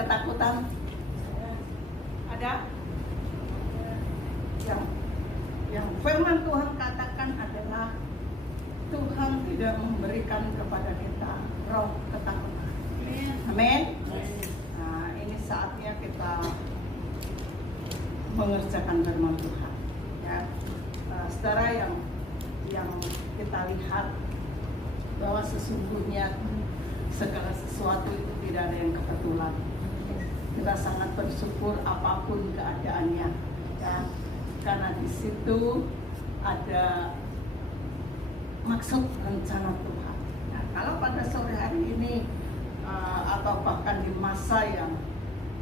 ketakutan? Ada? Yang firman Tuhan katakan adalah Tuhan tidak memberikan kepada kita roh ketakutan. Amin. Nah, ini saatnya kita mengerjakan firman Tuhan. Ya, saudara yang kita lihat bahwa sesungguhnya segala sesuatu itu tidak ada yang kebetulan. Kita sangat bersyukur apapun keadaannya, ya, karena di situ ada maksud rencana Tuhan. Nah, kalau pada sore hari ini atau bahkan di masa yang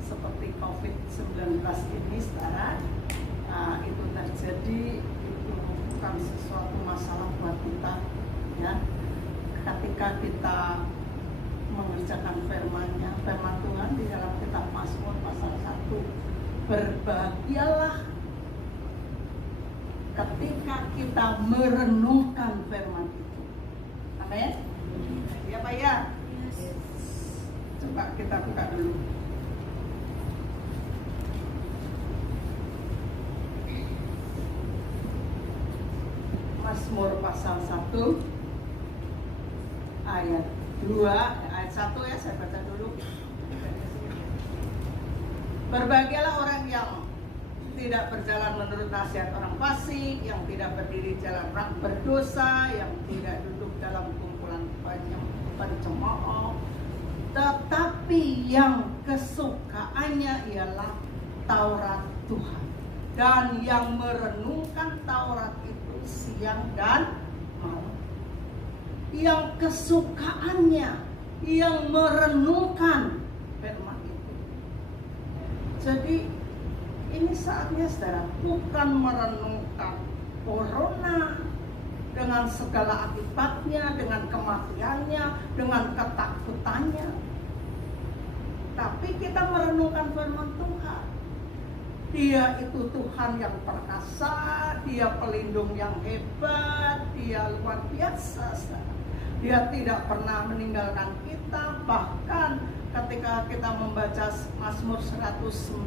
seperti COVID-19 ini, saudara, itu terjadi, itu bukan sesuatu masalah buat kita, ya. Ketika kita mengerjakan firman Tuhan di dalam kitab Mazmur pasal 1, berbahagialah ketika kita merenungkan firman itu. Amin. Ya Pak ya. Coba kita buka dulu. Mazmur pasal 1 ayat 2, ayat 1 ya, saya baca dulu. Berbahagialah orang yang tidak berjalan menurut nasihat orang fasik, yang tidak berdiri jalan orang berdosa, yang tidak duduk dalam kumpulan pencemooh, tetapi yang kesukaannya ialah Taurat Tuhan, dan yang merenungkan Taurat itu siang dan malam. Yang kesukaannya, yang merenungkan firman itu. Jadi ini saatnya saudara, bukan merenungkan corona dengan segala akibatnya, dengan kematiannya, dengan ketakutannya, tapi kita merenungkan firman Tuhan. Dia itu Tuhan yang perkasa, Dia pelindung yang hebat, Dia luar biasa, saudara. Dia tidak pernah meninggalkan kita. Bahkan ketika kita membaca Mazmur 119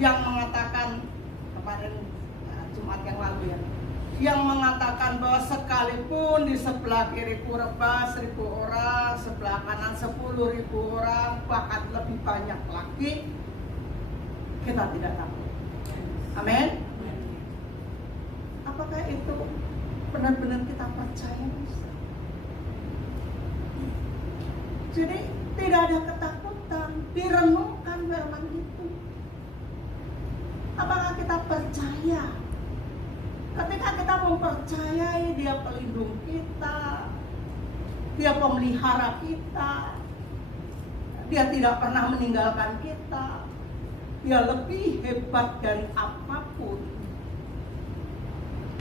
yang mengatakan kemarin Jumat yang lalu ya, yang mengatakan bahwa sekalipun di sebelah kiriku rebah 1.000 orang, sebelah kanan 10.000 orang, bahkan lebih banyak lagi, kita tidak takut. Amin. Apakah itu benar-benar kita percaya? Jadi tidak ada ketakutan, direnungkan firman itu. Apakah kita percaya? Ketika kita mempercayai Dia pelindung kita, Dia pemelihara kita, Dia tidak pernah meninggalkan kita, Dia lebih hebat dari apapun.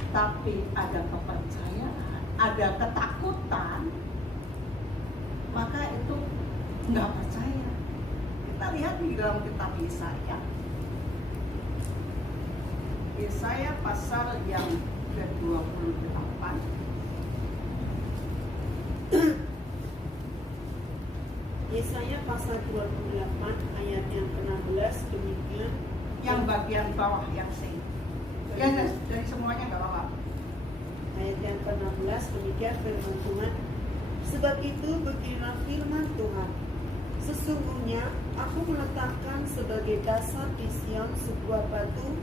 Tapi ada kepercayaan, ada ketakutan, maka itu nggak percaya. Kita lihat di dalam kitab Yesaya pasal yang ke-28. Yesaya pasal 28 ayat yang ke-16 demikian. Yang bagian bawah yang C. Ya, dari semuanya nggak apa-apa. Ayat yang ke-16 demikian firman Tuhan. Sebab itu beginilah firman Tuhan. Sesungguhnya aku meletakkan sebagai dasar di Sion sebuah batu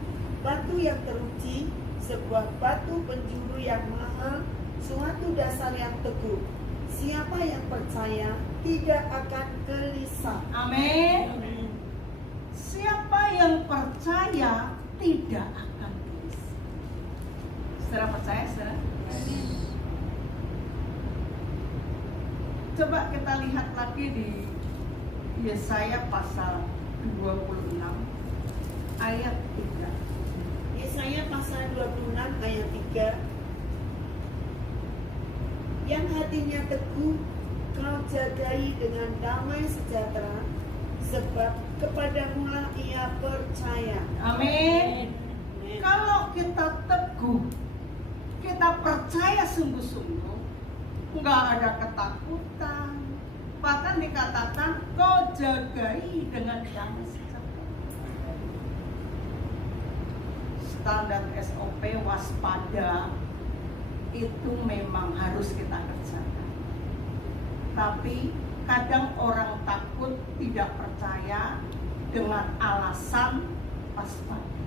yang teruji, sebuah batu penjuru yang mahal, suatu dasar yang teguh. Siapa yang percaya tidak akan gelisah. Amin. Siapa yang percaya tidak akan gelisah. Saudara percaya, saudara? Coba kita lihat lagi di Yesaya pasal 26 ayat 3. Yesaya pasal 26 ayat 3. Yang hatinya teguh kau jagai dengan damai sejahtera, sebab kepadamulah ia percaya. Amin. Kalau kita teguh, kita percaya sungguh-sungguh, nggak ada ketakutan. Bahkan dikatakan kau jagai dengan damai sejahtera. Standar SOP waspada itu memang harus kita kerjakan. Tapi kadang orang takut, tidak percaya dengan alasan waspada.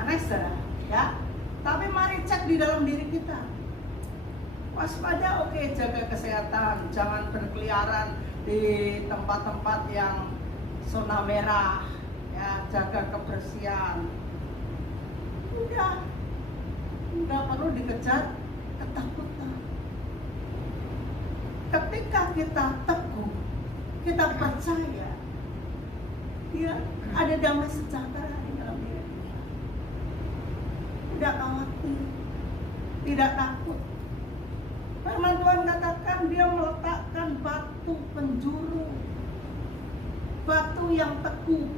Aneh saudara, ya. Tapi mari cek di dalam diri kita. Waspada, oke, jaga kesehatan, jangan berkeliaran di tempat-tempat yang zona merah, ya, jaga kebersihan. Udah, nggak perlu dikejar ketakutan. Ketika kita teguh, kita percaya, ya, ada damai sejahtera di dalam diri kita. Tidak khawatir, tidak takut. Firman Tuhan katakan dia meletakkan batu penjuru, batu yang teguh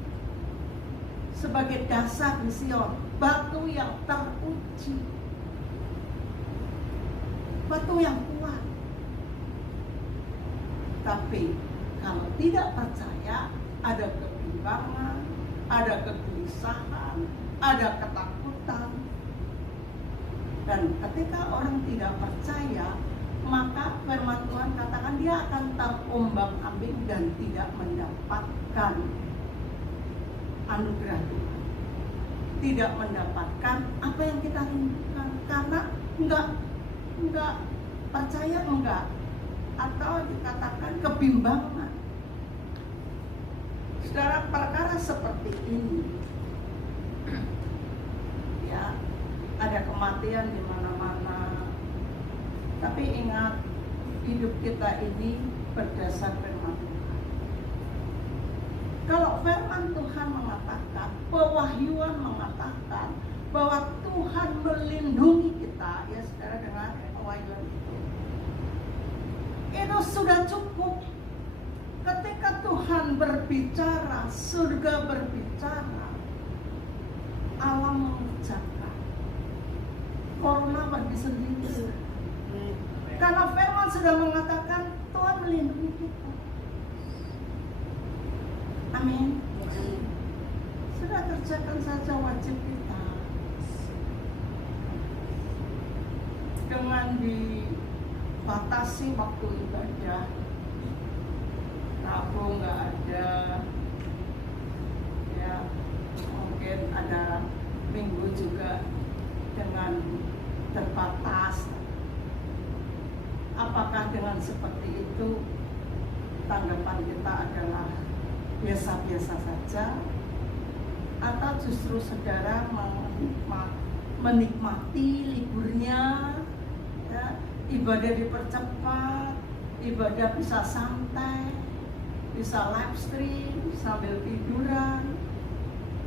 sebagai dasar di Sion, batu yang teruji, batu yang kuat. Tapi kalau tidak percaya, ada kebimbangan, ada kegelisahan, ada ketakutan. Dan ketika orang tidak percaya, maka firman Tuhan katakan dia akan terombang-ambing dan tidak mendapatkan anugerah Tuhan, tidak mendapatkan apa yang kita rindukan karena enggak percaya, enggak, atau dikatakan kebimbangan. Saudara, perkara seperti ini, ya, ada kematian di mana-mana. Tapi ingat, hidup kita ini berdasar firman Tuhan. Kalau firman Tuhan mengatakan, pewahyuan mengatakan bahwa Tuhan melindungi kita, ya saudara, dengan pewahyuan itu sudah cukup. Ketika Tuhan berbicara, surga berbicara, alam mengucapkan, corona pergi sendiri. Karena firman sudah mengatakan Tuhan melindungi kita. Amin. Sudah kerjakan saja wajib kita. Dengan dibatasi waktu ibadah, Rabu nggak ada, ya mungkin ada Minggu juga dengan terbatas. Apakah dengan seperti itu tanggapan kita adalah biasa-biasa saja, atau justru saudara menikmati liburnya, ya, ibadah dipercepat, ibadah bisa santai, bisa live stream sambil tiduran,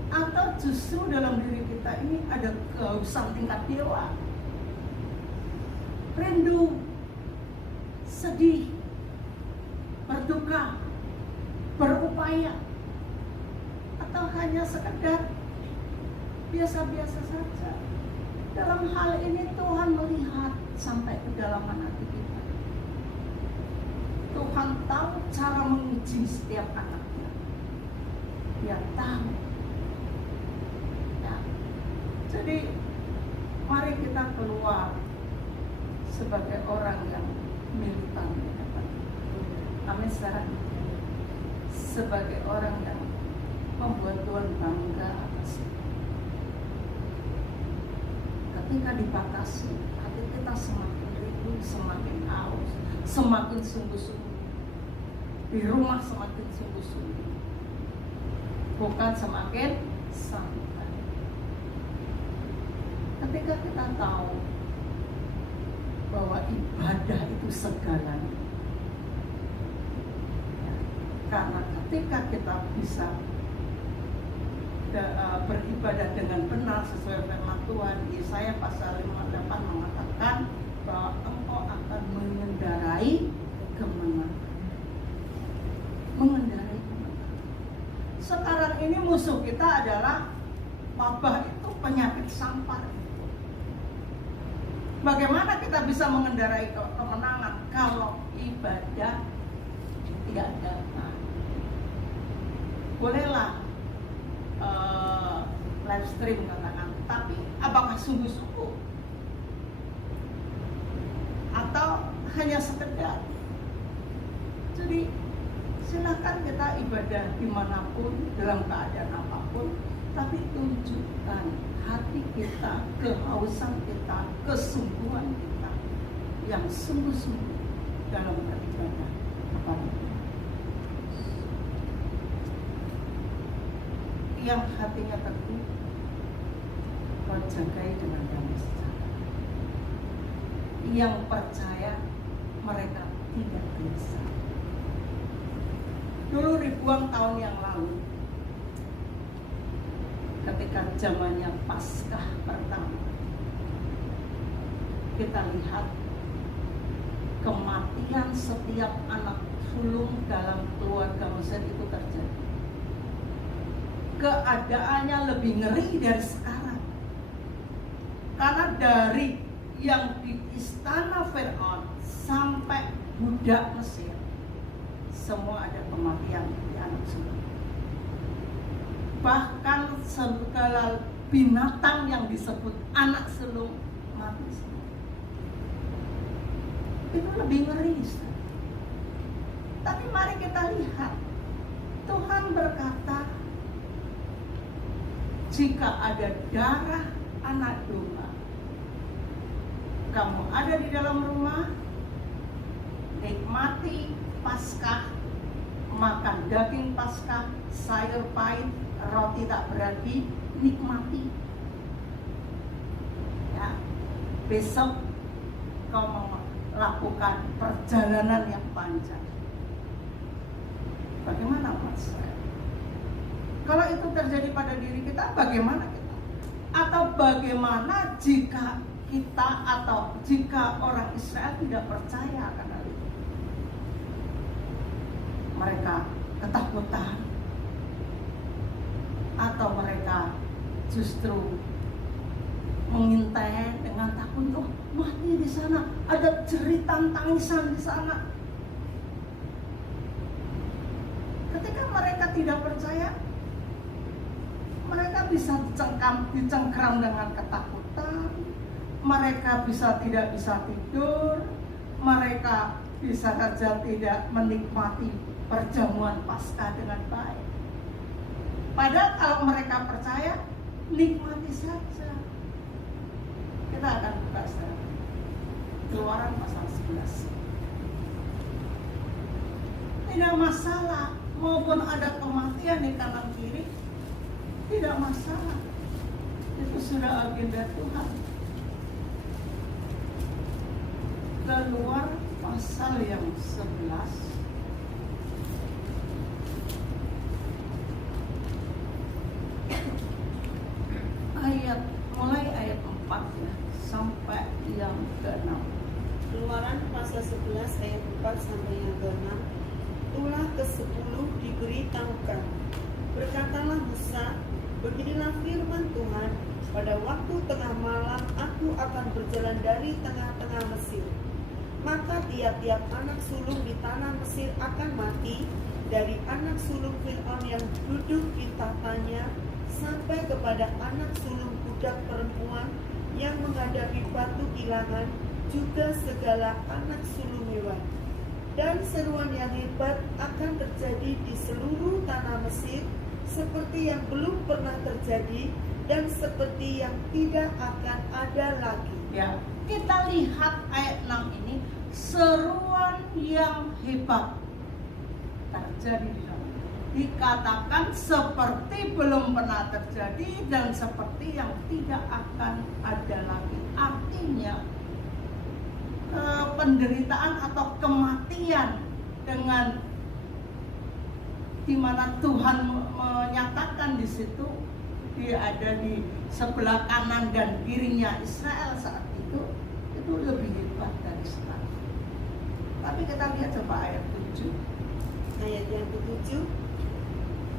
atau justru dalam diri kita ini ada kehausan tingkat dewa, rindu, sedih, berduka, berupaya, atau hanya sekedar biasa-biasa saja. Dalam hal ini Tuhan melihat sampai kedalaman hati kita. Tuhan tahu cara menguji setiap anaknya. Dia tahu. Ya. Jadi mari kita keluar sebagai orang yang militan di depan. Amin, saudara. Sebagai orang yang membuat Tuhan bangga atas kita. Ketika dibatasi, hati kita semakin rindu, semakin haus, semakin sungguh-sungguh. Di rumah semakin sungguh-sungguh, bukan semakin santai. Ketika kita tahu bahwa ibadah itu segalanya, ya, karena ketika kita bisa beribadah dengan benar sesuai firman Tuhan, Yesaya pasal 58 mengatakan bahwa engkau akan mengendarai kemenangan. Mengendarai kemenangan. Sekarang ini musuh kita adalah wabah itu, penyakit sampar. Bagaimana kita bisa mengendarai kemenangan kalau ibadah tidak ada? Nah, bolehlah live stream katakan, tapi apakah sungguh-sungguh? Atau hanya sekedar? Jadi silakan kita ibadah dimanapun, dalam keadaan apapun, tapi tunjukkan hati kita, kehausan kita, kesungguhan kita yang sungguh-sungguh dalam beribadah kepada Tuhan. Yang hatinya teguh, kau jagai dengan damai sejahtera. Yang percaya, mereka tidak gelisah. Dulu ribuan tahun yang lalu, ketika zamannya Paskah pertama, kita lihat kematian setiap anak sulung dalam keluarga Mesir itu terjadi. Keadaannya lebih ngeri dari sekarang, karena dari yang di istana Firaun sampai budak Mesir, semua ada kematian di anak sulung. Bahkan segala binatang yang disebut anak sulung mati semua. Itu lebih ngeri. Tapi mari kita lihat, Tuhan berkata, jika ada darah anak domba, kamu ada di dalam rumah, nikmati Paskah, makan daging Paskah, sayur pahit, roti tak berarti, nikmati. Ya, besok kau melakukan perjalanan yang panjang. Bagaimana Mas? Kalau itu terjadi pada diri kita, bagaimana kita? Atau bagaimana jika kita atau jika orang Israel tidak percaya akan hal itu? Mereka ketakutan, atau mereka justru mengintai dengan takut, oh mati di sana, ada jeritan tangisan di sana. Ketika mereka tidak percaya, mereka bisa dicengkram dengan ketakutan, mereka tidak bisa tidur, mereka bisa saja tidak menikmati perjamuan Paskah dengan baik. Padahal kalau mereka percaya, nikmati saja. Kita akan buka sekarang Keluaran pasal 11. Tidak masalah, maupun ada kematian di kanan kiri, tidak masalah. Itu sudah agenda Tuhan. Keluar pasal yang 11. Mulai ayat 4 ya, sampai yang ke-6. Keluaran pasal 11 ayat 4 sampai yang ke-6. Tulah ke-10 diberitahukan. Berkatalah Musa, beginilah firman Tuhan, pada waktu tengah malam aku akan berjalan dari tengah-tengah Mesir. Maka tiap-tiap anak sulung di tanah Mesir akan mati, dari anak sulung Firaun yang duduk di tatanya sampai kepada anak sulung budak perempuan yang menghadapi batu kilangan, juga segala anak sulung hewan. Dan seruan yang hebat akan terjadi di seluruh tanah Mesir, seperti yang belum pernah terjadi dan seperti yang tidak akan ada lagi. Ya, kita lihat ayat 6 ini, seruan yang hebat terjadi di dalam. Dikatakan seperti belum pernah terjadi dan seperti yang tidak akan ada lagi. Artinya penderitaan atau kematian dengan di mana Tuhan menyatakan di situ dia ada di sebelah kanan dan kirinya Israel saat itu lebih hebat dari sekarang. Tapi kita lihat coba ayat 7. Ayat yang ke-7.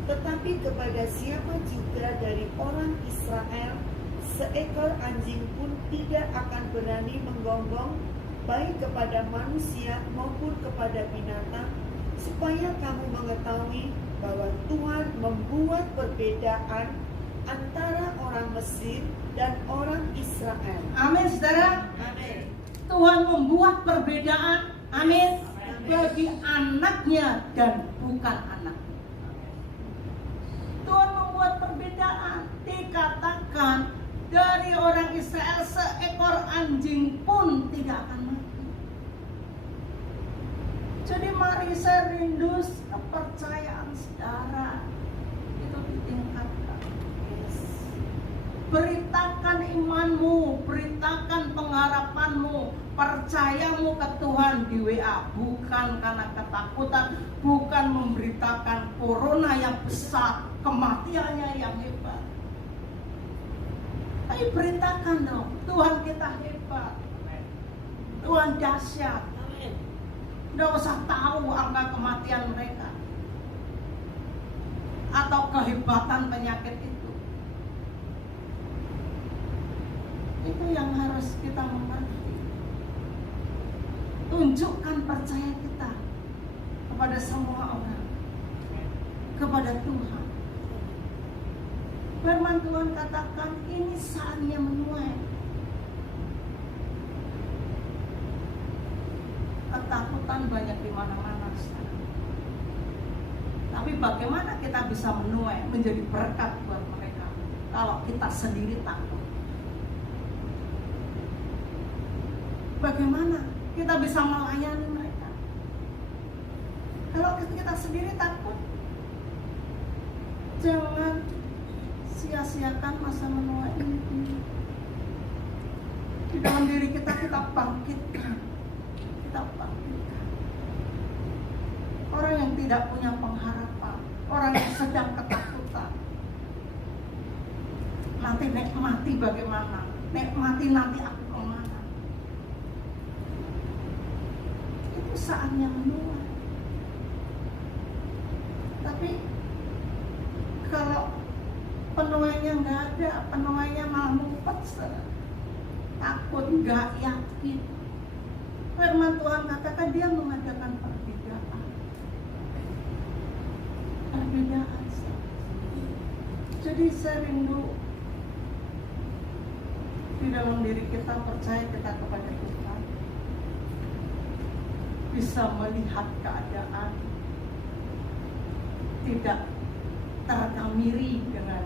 Tetapi kepada siapa juga dari orang Israel seekor anjing pun tidak akan berani menggonggong baik kepada manusia maupun kepada binatang, supaya kamu mengetahui bahwa Tuhan membuat perbedaan antara orang Mesir dan orang Israel. Amin, saudara. Amin. Tuhan membuat perbedaan, amin, bagi anaknya dan bukan anak. Tuhan membuat perbedaan. Dikatakan dari orang Israel seekor anjing pun tidak akan mati. Jadi mari saya rindu kepercayaan saudara itu ditingkatkan. Beritakan imanmu, beritakan pengharapanmu, percayamu ke Tuhan di WA, bukan karena ketakutan, bukan memberitakan corona yang besar, kematiannya yang hebat. Tapi beritakan dong, Tuhan kita hebat, Tuhan dahsyat. Nggak usah tahu angka kematian mereka atau kehebatan penyakit itu. Itu yang harus kita mengerti. Tunjukkan percaya kita kepada semua orang, kepada Tuhan. Firman Tuhan katakan ini saatnya menuai. Ketakutan banyak di mana-mana sekarang. Tapi bagaimana kita bisa menuai menjadi berkat buat mereka kalau kita sendiri takut? Bagaimana kita bisa melayani mereka kalau kita sendiri takut? Jangan sia-siakan masa menuai ini. Di dalam diri kita bangkitkan. Orang yang tidak punya pengharapan, orang yang sedang ketakutan, nanti nikmati bagaimana, nikmati nanti aku kemana. Itu saatnya menuai. Tapi kalau penuainya nggak ada, penuainya malah ngumpet, takut, nggak yakin. Firman Tuhan katakan dia mengadakan perbedaan. Jadi saya rindu di dalam diri kita percaya kita kepada Tuhan, bisa melihat keadaan, tidak terkamiri dengan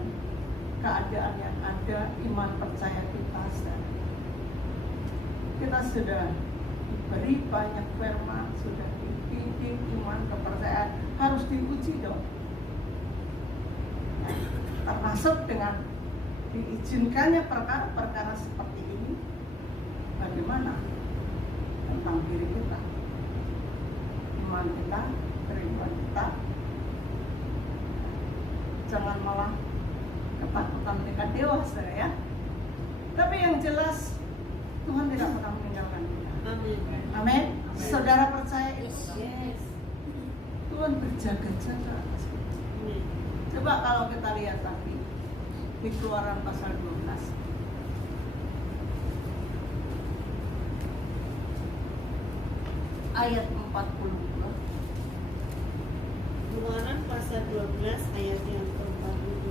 keadaan yang ada. Iman percaya kita sudah diberi banyak firman, sudah dididik, iman kepercayaan harus diuji dong. Termasuk dengan diizinkannya perkara-perkara seperti ini. Bagaimana tentang diri kita, iman kita, kerinduan kita. Jangan malah ketakutan mereka dewasa ya. Tapi yang jelas Tuhan tidak pernah meninggalkan kita. Amin. Amin. Saudara percaya itu? Yes. Tuhan berjaga-jaga. Coba kalau kita lihat tadi di Keluaran pasal 12. Ayat 42. Keluaran pasal 12 ayat yang ke-42.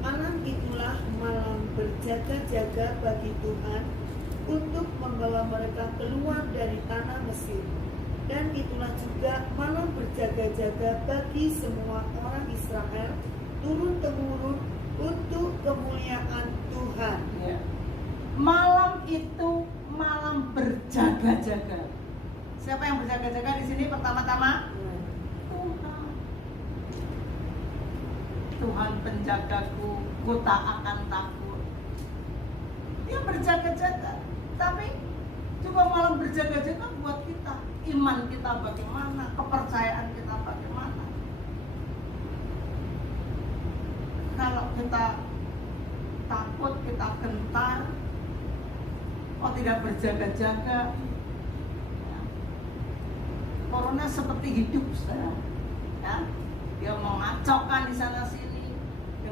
Malam itulah malam berjaga-jaga bagi Tuhan untuk membawa mereka keluar dari tanah Mesir. Dan itulah juga malam berjaga-jaga bagi semua orang Israel turun-temurun untuk kemuliaan Tuhan. Ya. Malam itu malam berjaga-jaga. Siapa yang berjaga-jaga di sini pertama-tama? Tuhan. Tuhan penjagaku, ku tak akan takut. Dia berjaga-jaga. Tapi juga malam berjaga-jaga buat kita. Iman kita bagaimana, kepercayaan kita bagaimana. Kalau kita takut, kita gentar, tidak berjaga-jaga, ya. Corona seperti hidup, saudara. Ya. Dia mengacaukan di sana sini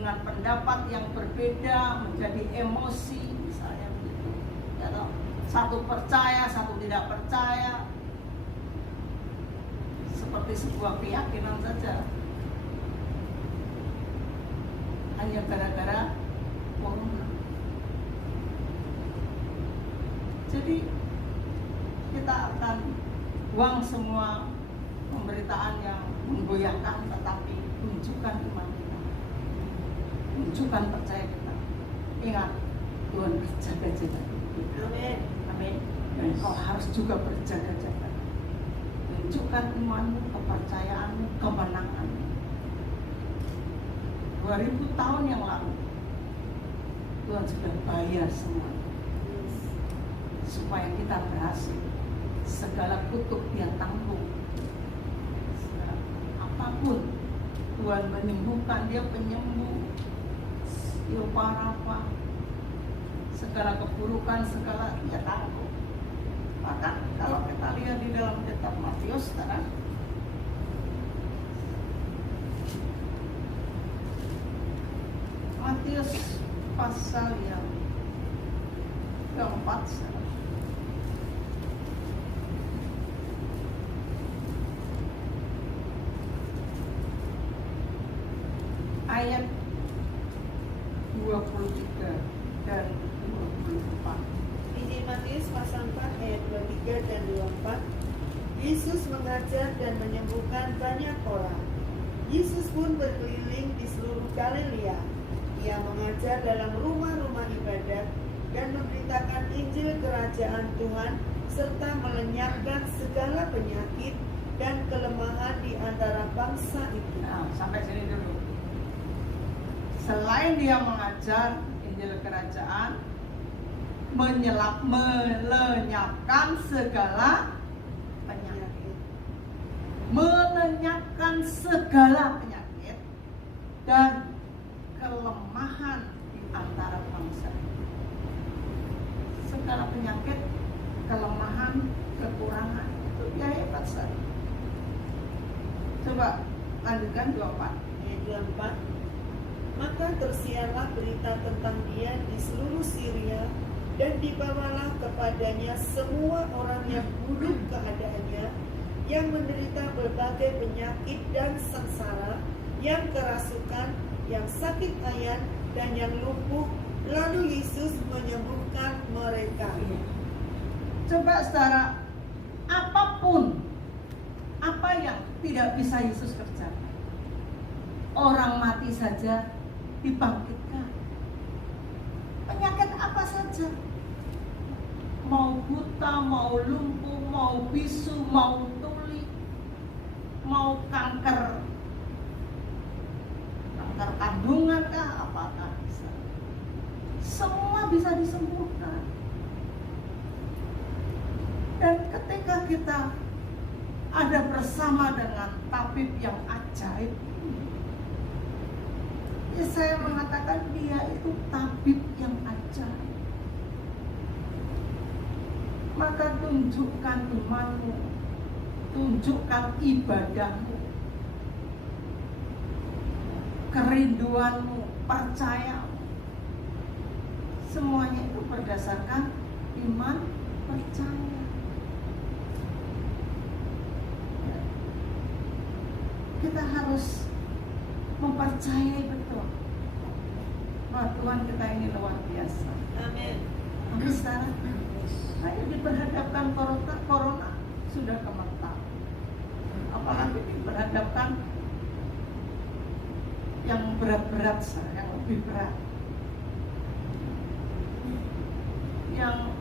dengan pendapat yang berbeda menjadi emosi misalnya begitu. Ya toh? Satu percaya, satu tidak percaya. Seperti sebuah keyakinan saja. Hanya gara-gara corona. Jadi kita akan buang semua pemberitaan yang menggoyahkan, tetapi tunjukkan iman kita, tunjukkan percaya kita. Ingat, Tuhan berjaga-jaga. Amin. Amin. Dan kau harus juga berjaga-jaga. Tunjukkan imanmu, kepercayaanmu, kemenanganmu. 2000 tahun yang lalu Tuhan sudah bayar semua supaya kita berhasil. Segala kutuk Dia tanggung. Apapun Tuhan menyembuhkan, Dia penyembuh. Dia Parafa. Segala keburukan, segala Dia tanggung. Maka kalau kita lihat di dalam kitab Matius sekarang, Matius pasal yang keempat sekarang. Ayat 23 dan 24. Injil Matius pasal 4 ayat 23 dan 24. Yesus mengajar dan menyembuhkan banyak orang. Yesus pun berkeliling di seluruh Galilea. Ia mengajar dalam rumah-rumah ibadat dan memberitakan Injil Kerajaan Tuhan serta melenyapkan segala penyakit dan kelemahan di antara bangsa itu. Nah, sampai sini dulu. Selain Dia mengajar Injil Kerajaan, melenyapkan segala penyakit, melenyapkan segala penyakit dan kelemahan di antara bangsa. Segala penyakit, kelemahan, kekurangan itu Dia hebat sekali. Coba lanjutkan 24. Ayat 24. Maka tersiarlah berita tentang Dia di seluruh Syria, dan dibawalah kepadanya semua orang yang buruk keadaannya, yang menderita berbagai penyakit dan sengsara, yang kerasukan, yang sakit ayan, dan yang lumpuh. Lalu Yesus menyembuhkan mereka. Coba saudara, apapun apa yang tidak bisa Yesus kerjakan, orang mati saja dibangkitkan. Penyakit apa saja, mau buta, mau lumpuh, mau bisu, mau tuli, mau kanker kandungan kah, apakah bisa, semua bisa disembuhkan. Dan ketika kita ada bersama dengan tabib yang ajaib, ya saya mengatakan Dia itu tabib yang ajaib. Maka tunjukkan imanmu, tunjukkan ibadahmu, kerinduanmu, percayamu. Semuanya itu berdasarkan iman, percaya. Kita harus mempercayai betul bahwa Tuhan kita ini luar biasa. Amin. Tapi sekarang saya diperhadapkan corona sudah gemetar, apalagi diperhadapkan yang berat-berat, yang lebih berat, yang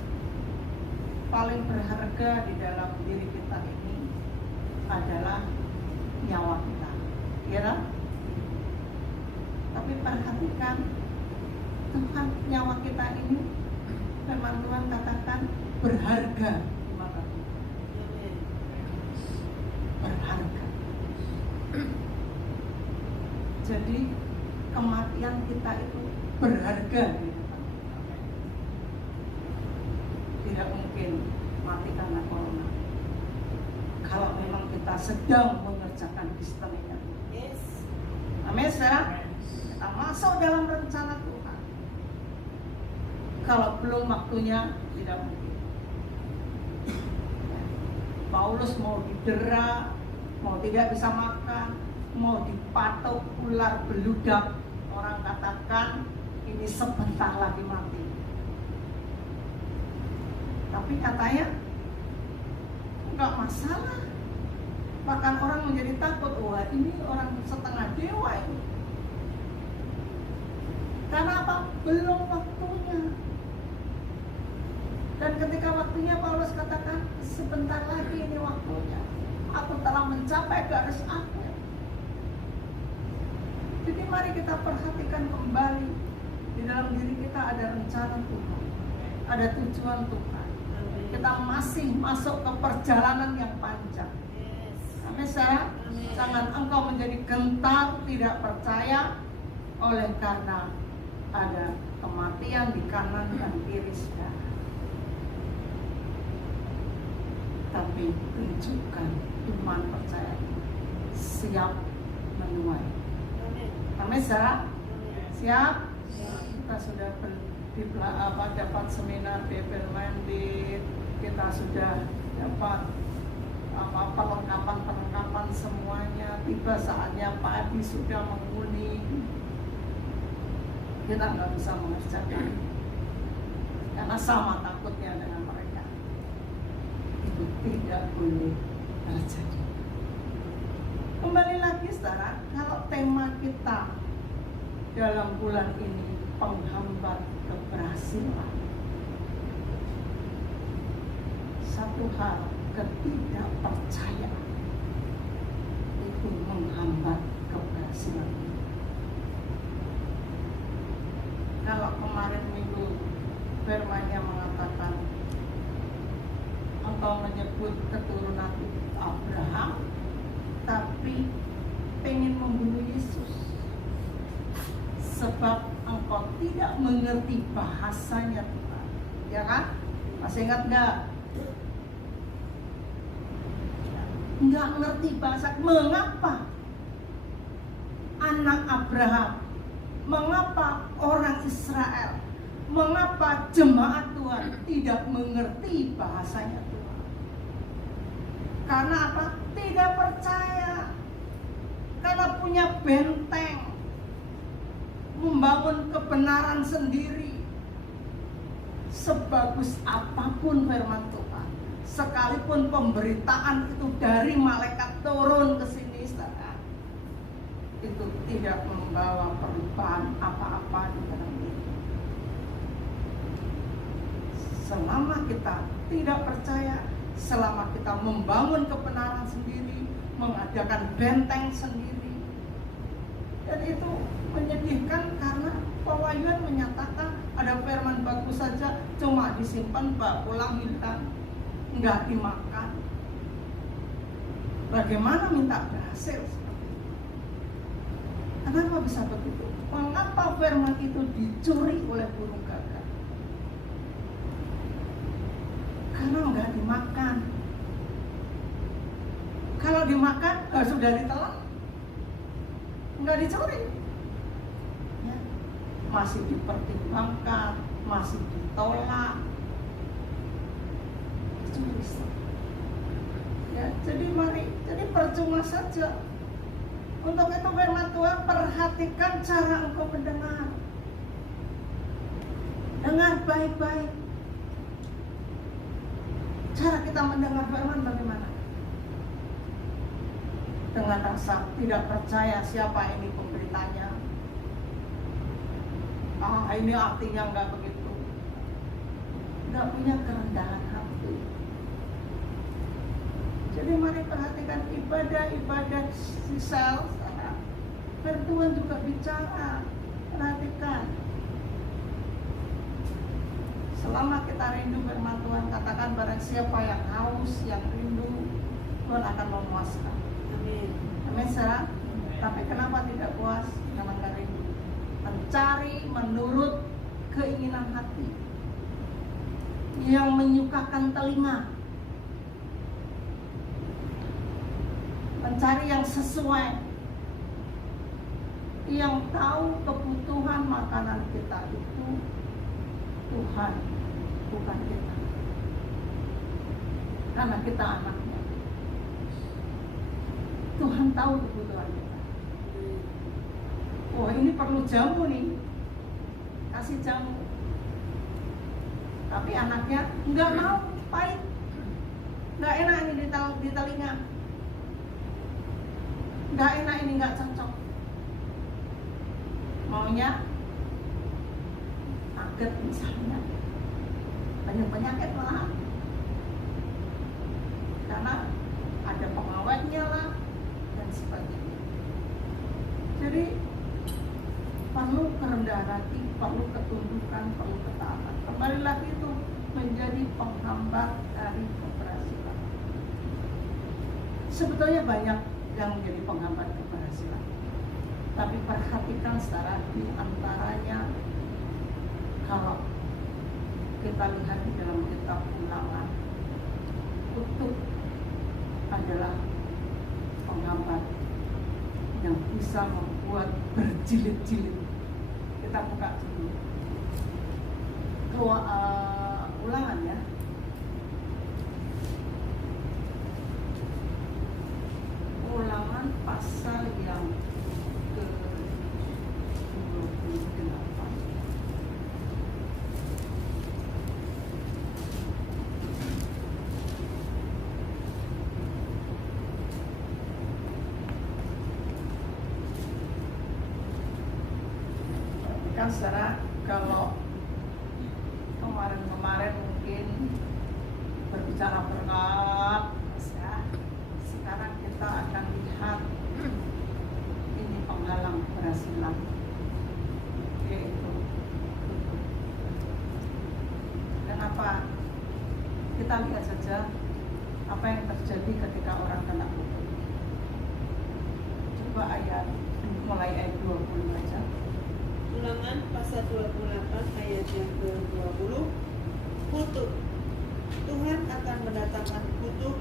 paling berharga di dalam diri kita ini adalah nyawa kita, ya. Tapi perhatikan, Tuhan, nyawa kita ini firman Tuhan katakan berharga di mata Tuhan. Berharga. Jadi kematian kita itu berharga di depan Tuhan. Tidak mungkin mati karena corona. Kalau memang kita sedang mengerjakan Kristen ini. Yes. Amin, saudara. Kita masuk dalam rencana Tuhan. Kalau belum waktunya, tidak mungkin. Paulus mau didera, mau tidak bisa makan, mau dipatok ular beludak, orang katakan ini sebentar lagi mati. Tapi katanya enggak masalah. Bahkan orang menjadi takut, wah ini orang setengah dewa ini. Karena apa? Belum waktunya. Dan ketika waktunya Paulus katakan, sebentar lagi ini waktunya. Aku telah mencapai garis akhir. Jadi mari kita perhatikan kembali, di dalam diri kita ada rencana Tuhan, ada tujuan Tuhan. Kita masih masuk ke perjalanan yang panjang. Amin, Sarah. Jangan engkau menjadi gentar, tidak percaya oleh karena ada kematian di kanan dan kiri saudara. Tapi tunjukkan iman percaya, siap menuai. Amin, Sarah. Siap? Kita sudah dapat seminar Bible Mandate, kita sudah dapat perlengkapan semuanya. Tiba saatnya padi sudah menguning, kita nggak bisa mengerjakan karena sama takutnya dengan mereka. Itu tidak boleh terjadi. Kembali lagi saudara, kalau tema kita dalam bulan ini penghambat keberhasilan, satu hal, ketidakpercayaan itu menghambat keberhasilan. Kalau kemarin minggu firman-Nya mengatakan engkau menyebut keturunan Abraham, tapi pengen membunuh Yesus sebab engkau tidak mengerti bahasanya Tuhan, ya kan? Masih ingat nggak? Nggak ngerti bahasa. Mengapa anak Abraham, mengapa orang Israel, mengapa jemaat Tuhan tidak mengerti bahasanya Tuhan? Karena apa? Tidak percaya. Karena punya benteng, membangun kebenaran sendiri. Sebagus apapun firman Tuhan, sekalipun pemberitaan itu dari malaikat turun ke sini, saudara, itu tidak membawa perubahan apa-apa di dalam diri. Selama kita tidak percaya, selama kita membangun kebenaran sendiri, mengadakan benteng sendiri, dan itu menyedihkan karena pewahyuan menyatakan ada firman bagus saja cuma disimpan, pulang hilang, nggak dimakan. Bagaimana minta berhasil seperti itu? Kenapa bisa begitu? Mengapa firman itu dicuri oleh burung gagak? Karena nggak dimakan. Kalau dimakan sudah ditelan, nggak dicuri. Ya, masih dipertimbangkan, masih ditolak. Ya, jadi percuma saja. Untuk itu firman Tuhan, perhatikan cara engkau mendengar. Dengar baik-baik. Cara kita mendengar firman bagaimana? Dengan rasa tidak percaya siapa ini pemberitanya. Ini artinya enggak begitu. Enggak punya kerendahan hati. Jadi mari perhatikan ibadah-ibadah sel. Firman Tuhan juga bicara. Perhatikan. Selama kita rindu firman Tuhan, katakan barang siapa yang haus, yang rindu, Tuhan akan memuaskan. Amin. Amin, Sarah. Tapi kenapa tidak puas? Karena nggak rindu. Mencari menurut keinginan hati, yang menyukakan telinga, mencari yang sesuai, Yang tahu kebutuhan makanan kita itu Tuhan, bukan kita. Karena kita anaknya. Tuhan tahu kebutuhan kita. Oh, ini perlu jamu nih, kasih jamu. Tapi anaknya nggak mau, pahit, nggak enak ini di telinga, nggak enak ini, nggak cocok. Maunya kaget misalnya, banyak penyakit malah, karena ada pengawetnya lah dan sebagainya. Jadi perlu kerendahan hati, perlu ketundukan, perlu ketaatan. Kembali lagi itu menjadi penghambat dari keberhasilan. Sebetulnya banyak yang menjadi penghambat keberhasilan. Tapi perhatikan secara di antaranya, kalau kita lihat di dalam kitab Ulangan, kutuk adalah penghambat yang bisa membuat berjilid-jilid. Kita buka dulu Ulangan ya. Ulangan pasal yang ke-28. Kan saudara, kalau kemarin mungkin berbicara berkat ya, sekarang kita akan lihat ini penghalang keberhasilan, yaitu kutuk. Kenapa? Kita lihat saja apa yang terjadi ketika orang kena kutuk. Coba mulai ayat 20 aja. Ulangan pasal 28 ayat yang ke-20. Kutuk. Tuhan akan mendatangkan kutuk,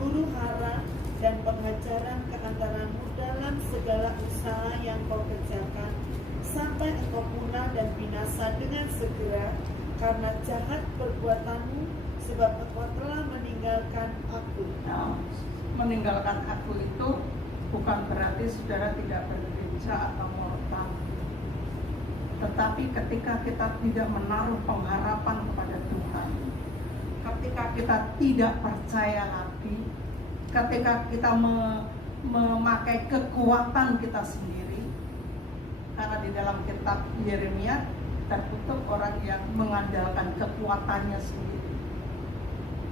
huru hara, dan pengajaran ke antaramu dalam segala usaha yang kau kerjakan, sampai engkau punah dan binasa dengan segera karena jahat perbuatanmu, sebab engkau telah meninggalkan aku. Nah, meninggalkan aku itu bukan berarti saudara tidak bergereja atau mortal. Tetapi ketika kita tidak menaruh pengharapan kepada Tuhan, ketika kita tidak percaya lagi, ketika kita memakai kekuatan kita sendiri, karena di dalam kitab Yeremia terkutuk orang yang mengandalkan kekuatannya sendiri.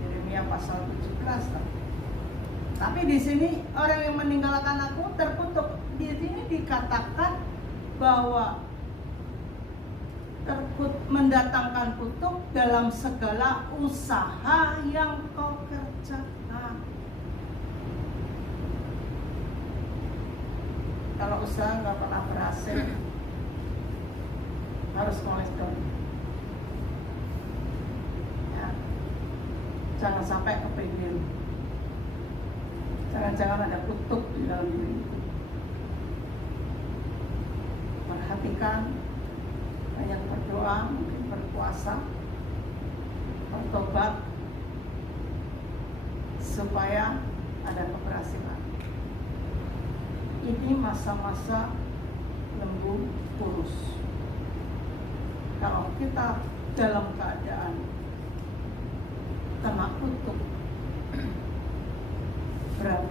Yeremia pasal 17. Tapi di sini orang yang meninggalkan aku terkutuk. Di sini dikatakan bahwa mendatangkan kutuk dalam segala usaha yang kau kerjakan. Kalau usaha nggak pernah berhasil, harus moleston. Ya. Jangan sampai kepingin. Jangan-jangan ada kutuk di dalam diri. Perhatikan, banyak berdoa, mungkin berpuasa, bertobat, supaya ada keberhasilan. Ini masa-masa lembu kurus. Kalau kita dalam keadaan kena kutuk, berat.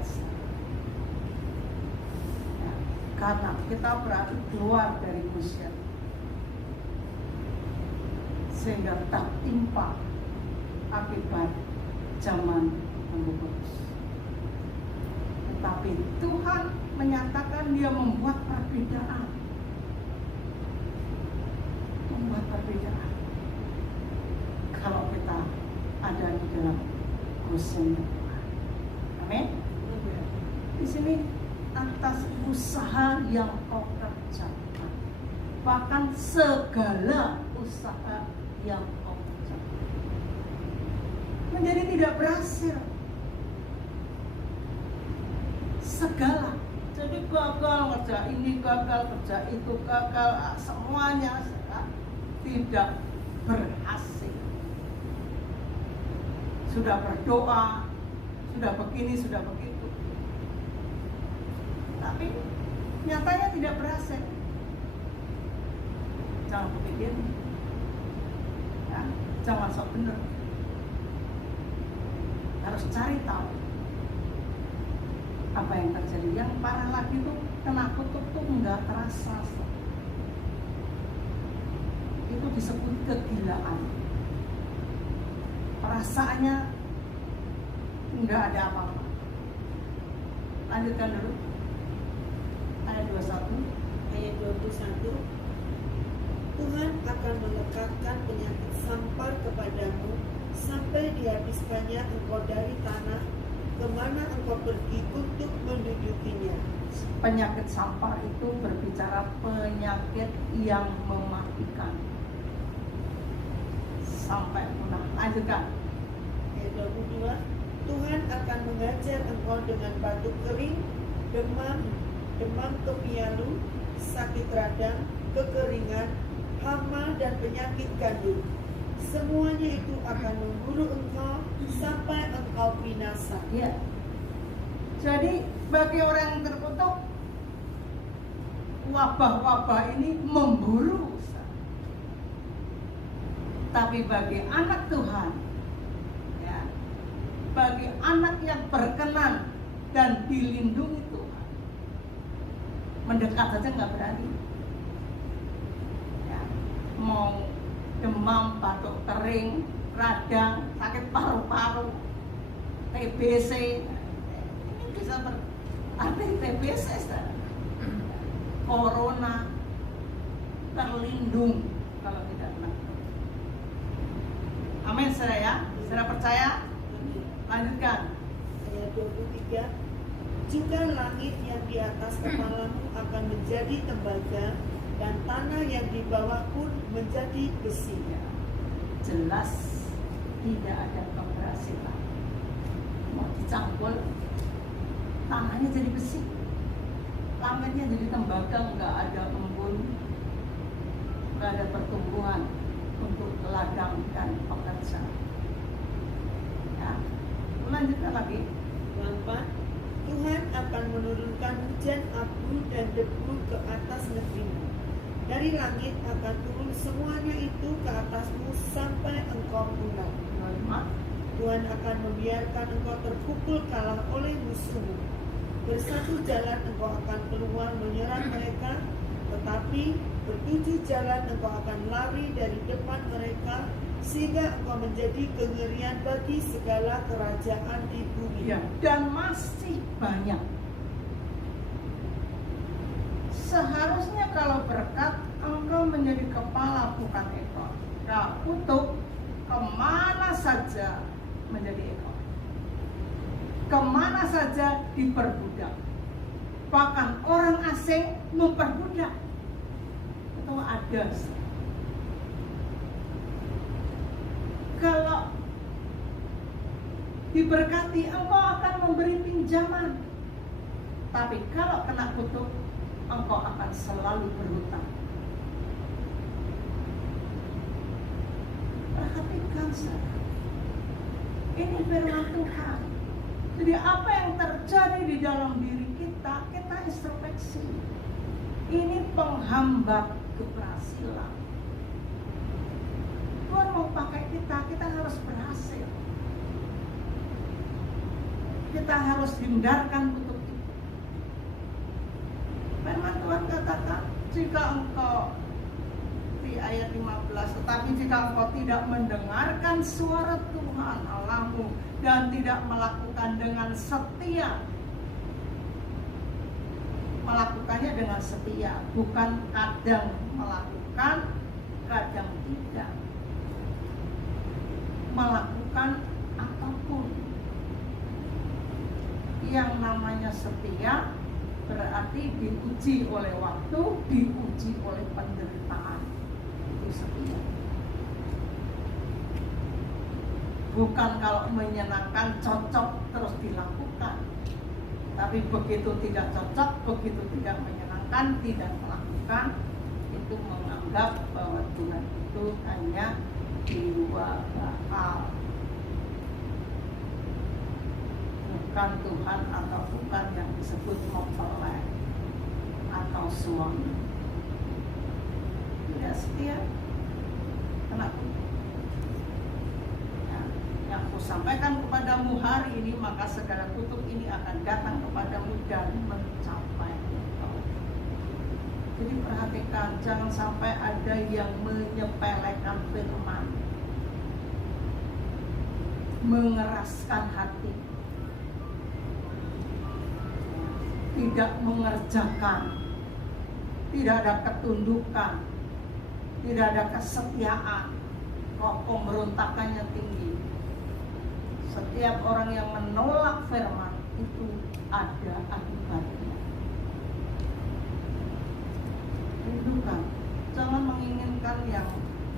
Ya, karena kita berarti keluar dari usia, sehingga tak timpa akibat zaman mengurus. Tetapi Tuhan menyatakan Dia membuat perbedaan. Membuat perbedaan. Kalau kita ada di dalam kursenya Tuhan. Amin. Di sini atas usaha yang kau kerjakan, bahkan segala usaha yang kau kerjakan menjadi tidak berhasil. Segala, Jadi gagal kerja ini, gagal kerja itu, gagal, semuanya tidak berhasil. Sudah berdoa, sudah begini, sudah begitu, tapi nyatanya tidak berhasil. Jangan berpikir, ya, jangan sok benar. Harus cari tahu apa yang terjadi. Yang parah lagi tuh kena kutuk tuh nggak terasa. Itu disebut kegilaan. Perasaannya nggak ada apa-apa. Lanjutkan dulu. Ayat 21. Ayat 21. Tuhan akan melekatkan penyakit sampar kepadamu sampai dihabiskannya engkau dari tanah kemana engkau pergi untuk mendudukinya. Penyakit sampar itu berbicara penyakit yang mematikan sampai punah. Lanjutkan. Ayat 22. Tuhan akan mengajar engkau dengan batuk kering, demam kepialu, sakit radang, kekeringan, hama dan penyakit gandum. Semuanya itu akan memburu engkau sampai engkau binasa. Ya. Jadi bagi orang yang terkutuk, wabah-wabah ini memburu. Tapi bagi anak Tuhan, ya, bagi anak yang berkenan dan dilindungi Tuhan, mendekat saja nggak berani. Ya, mau demam, batuk kering, radang, sakit paru-paru, TBC, ini bisa berarti TBC, corona, terlindung kalau tidak kena. Amin, saudara ya. Saudara percaya? Lanjutkan. Ayat 23. Juga langit yang di atas kepalamu akan menjadi tembaga dan tanah yang di bawah pun menjadi besi. Ya, jelas tidak ada keberhasilan. Mau dicampur, tanahnya jadi besi, langitnya jadi tembaga, nggak ada embun, nggak ada pertumbuhan untuk ladang dan pekerja. Ya, lanjutkan lagi. 4. Tuhan akan menurunkan hujan abu dan debu ke atas negerimu. Dari langit akan turun semuanya itu ke atasmu sampai engkau punah. 5. Tuhan akan membiarkan engkau terpukul kalah oleh musuhmu. Bersatu jalan engkau akan keluar menyerang mereka, tetapi bertujuh jalan engkau akan lari dari depan mereka, sehingga engkau menjadi kengerian bagi segala kerajaan di bumi. Ya, dan masih banyak. Seharusnya kalau berkat, engkau menjadi kepala bukan ekor. Nah, kutuk kemana saja menjadi ekor, kemana saja diperbudak. Bahkan orang asing memperbudak. Itu ada. Kalau diberkati, engkau akan memberi pinjaman. Tapi kalau kena kutuk, engkau akan selalu berhutang. Perhatikan saudara, ini firman Tuhan. Jadi apa yang terjadi di dalam diri kita, kita introspeksi. Ini penghambat keberhasilan. Tuhan mau pakai kita harus berhasil. Kita harus hindarkan kutuk itu. Firman Tuhan katakan, jika engkau di ayat 15, tetapi jika engkau tidak mendengarkan suara Tuhan Allahmu dan tidak melakukan dengan setia, melakukannya dengan setia, bukan kadang melakukan, kadang tidak. Melakukan apapun yang namanya setia berarti diuji oleh waktu, diuji oleh penderitaan. Itu setia. Bukan kalau menyenangkan, cocok terus dilakukan. Tapi begitu tidak cocok, begitu tidak menyenangkan, tidak melakukan, itu menganggap bahwa Tuhan itu hanya jiwa bakal, bukan Tuhan atau bukan yang disebut mempelai atau suami. Tidak setia. Kenapa? Yang aku sampaikan kepadamu hari ini, maka segala kutuk ini akan datang kepadamu dan mencapai engkau. Jadi perhatikan, jangan sampai ada yang menyepelekan firman, mengeraskan hati, tidak mengerjakan, tidak ada ketundukan, tidak ada kesetiaan, kok pemberontakannya tinggi. Setiap orang yang menolak firman itu ada akibatnya. Rindukan, jangan menginginkan yang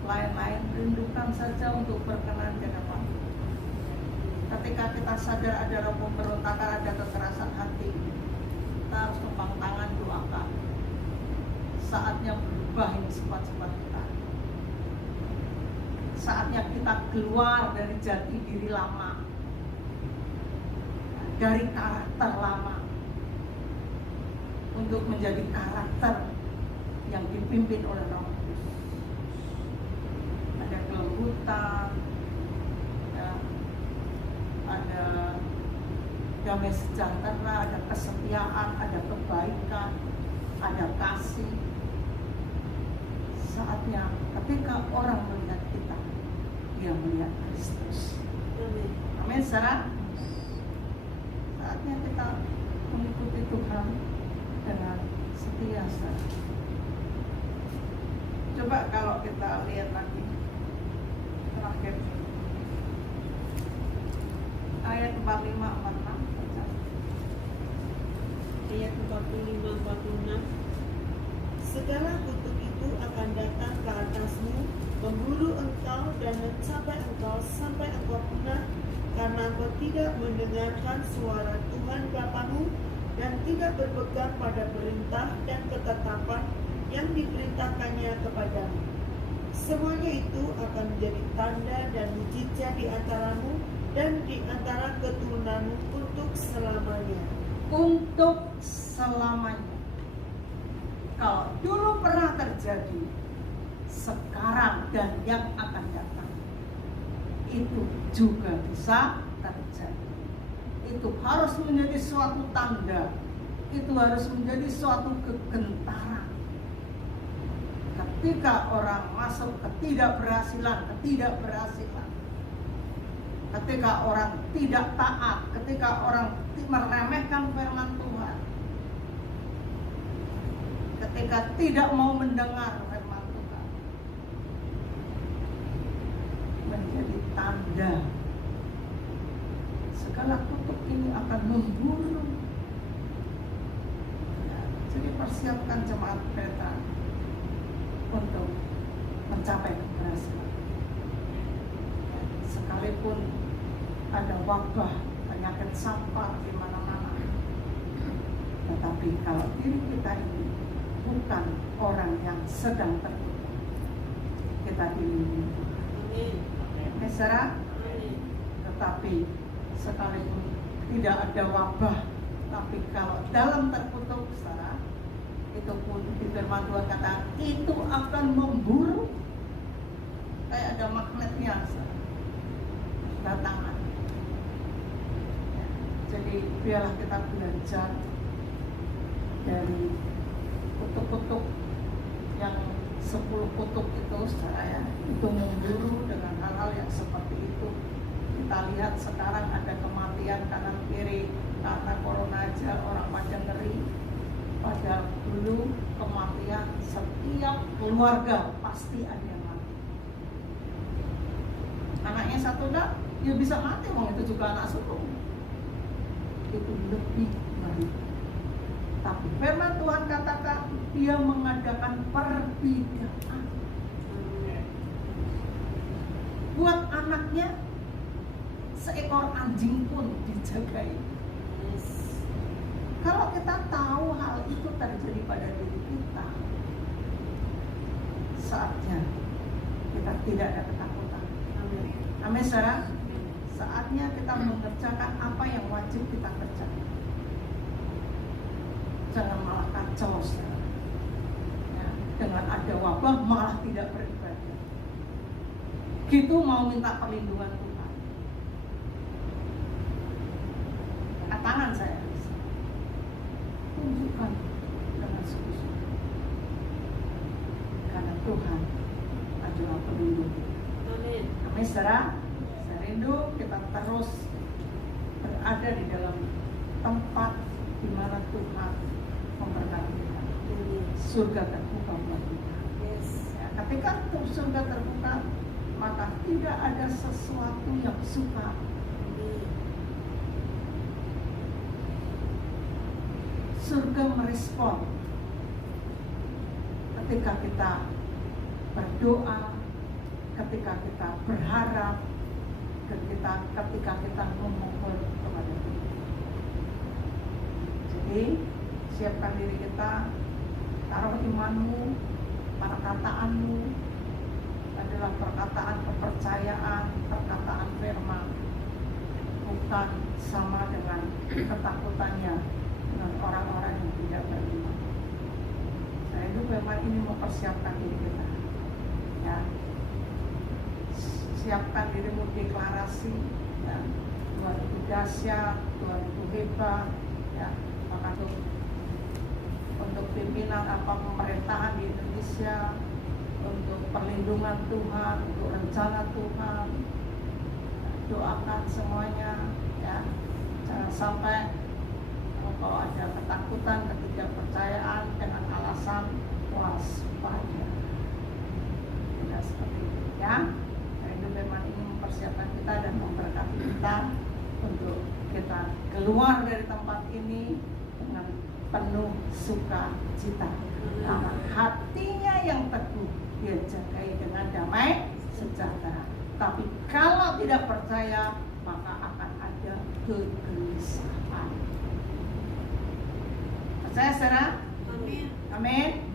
lain-lain, rindukan saja untuk berkenan di hadapan. Ketika kita sadar ada roh pemberontakan, ada kekerasan hati, kita harus tumpang tangan, doakan. Saatnya berubah ini sifat-sifat kita. Saatnya kita keluar dari jati diri lama, dari karakter lama, untuk menjadi karakter yang dipimpin oleh Roh Kudus. Ada kelembutan, ada damai sejahtera, ada kesetiaan, ada kebaikan, ada kasih. Saatnya ketika orang melihat kita, dia melihat Kristus. Amin, saudara. Saatnya kita mengikuti Tuhan dengan setia, saudara. Coba kalau kita lihat lagi terakhir ayat 45-46. Ayat 45-46. Segala kutuk itu akan datang ke atasmu, memburu engkau dan mencapai engkau sampai engkau punah, karena engkau tidak mendengarkan suara Tuhan Bapamu dan tidak berpegang pada perintah dan ketetapan yang diperintahkannya kepadamu. Semuanya itu akan menjadi tanda dan mujizat di antaramu dan di antara keturunanmu untuk selamanya. Untuk selamanya. Kalau dulu pernah terjadi, sekarang dan yang akan datang, itu juga bisa terjadi. Itu harus menjadi suatu tanda, itu harus menjadi suatu kegentaran. Ketika orang masuk ketidakberhasilan, ketika orang tidak taat, ketika orang meremehkan firman Tuhan, ketika tidak mau mendengar firman Tuhan, menjadi tanda segala kutuk ini akan memburu. Ya, jadi persiapkan jemaat Petra untuk mencapai keberhasilan. Ya, sekalipun ada wabah, penyakit sampar di mana-mana, tetapi kalau diri kita ini bukan orang yang sedang terkutuk, kita dilindungi Tuhan. Saudara, tetapi sekalipun tidak ada wabah, tapi kalau dalam terkutuk, saudara, itu pun di firman Tuhan kata itu akan memburu, kayak ada magnetnya, datangan. Ya, jadi biarlah kita belajar dari kutuk-kutuk yang 10 kutuk itu, saudara, ya, itu memburu dengan hal-hal yang seperti itu. Kita lihat sekarang ada kematian kanan kiri karena corona aja orang pada ngeri. Padahal dulu kematian setiap keluarga pasti ada yang mati. Anaknya satu enggak, dia bisa mati, itu juga anak sulung. Itu lebih ngeri. Tapi firman Tuhan katakan dia mengadakan perbedaan. Buat anaknya seekor anjing pun dijagai. Kalau kita tahu hal itu terjadi pada diri kita, saatnya kita tidak ada ketakutan. Amin, saudara. Saatnya kita mengerjakan apa yang wajib kita kerjakan. Jangan malah kacau, saudara. Ya, dengan ada wabah malah tidak beribadah. Gitu mau minta perlindungan Tuhan. Angkat tangan saya. Tunjukkan dengan sungguh-sungguh. Karena Tuhan adalah pelindung kita. Amin. Amin, saudara. Saya rindu kita terus berada di dalam tempat di mana Tuhan memberkati kita. Surga terbuka buat kita. Yes. Ya, ketika surga terbuka, maka tidak ada sesuatu yang sukar. Amin. Surga merespon ketika kita berdoa, ketika kita berharap, ketika kita memohon kepada Tuhan. Jadi siapkan diri kita, taruh imanmu, perkataanmu adalah perkataan kepercayaan, perkataan firman, bukan sama dengan ketakutannya dengan orang-orang yang tidak beriman. Saya itu memang ini mempersiapkan diri kita, ya. Siapkan dirimu deklarasi, ya. Tuhan itu dahsyat, Tuhan itu hebat, ya. Maka untuk pimpinan apa pemerintahan di Indonesia, untuk perlindungan Tuhan, untuk rencana Tuhan, doakan semuanya, ya. Jangan sampai kalau ada ketakutan, ketidakpercayaan dengan alasan waspada. Tidak seperti itu, ya. Rindu firman ini mempersiapkan kita dan memberkati kita untuk kita keluar dari tempat ini dengan penuh sukacita. Karena hatinya yang teguh dia jagai dengan damai sejahtera. Tapi kalau tidak percaya, maka akan ada kegelisahan. Percaya, saudara? Amin. Amin.